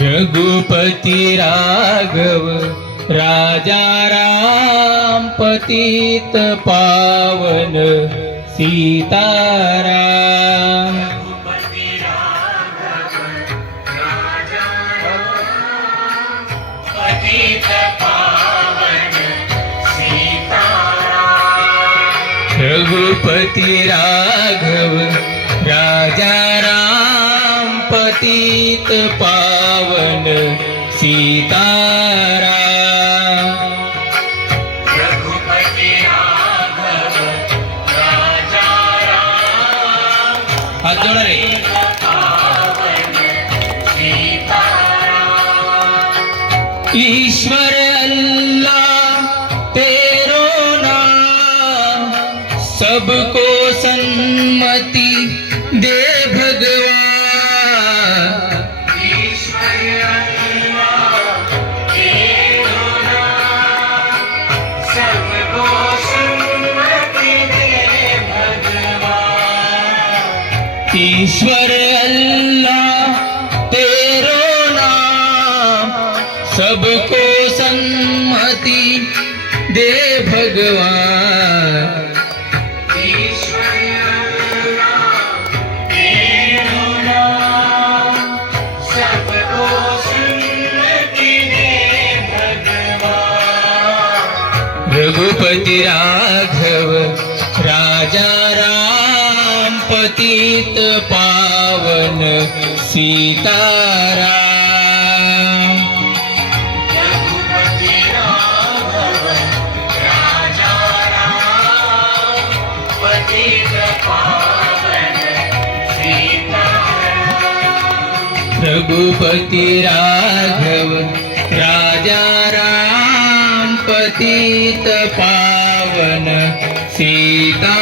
रघुपति राघव राजा राम पतित पावन सीताराम। रघुपति राघव राजा राम पतित पावन सीताराम। रघुपति राघव राजा राम हाथ जोड़ा रे। पावन सीताराम। ईश्वर अल्लाह तेरो नाम, सबको सन्मति दे भगवान। ईश्वर अल्लाह तेरो नाम, सबको सन्मति दे भगवान। ईश्वर अल्लाह तेरो नाम, सबको सन्मति दे भगवान। ईश्वर अल्लाह तेरो नाम, सबको सन्मति दे भगवान। रघुपति राघव राजा राम पतित पावन सीताराम। रघुपति राघव राजा राम पतित पावन सीताराम। रघुपति राघव राजा राम पतित पावन सीता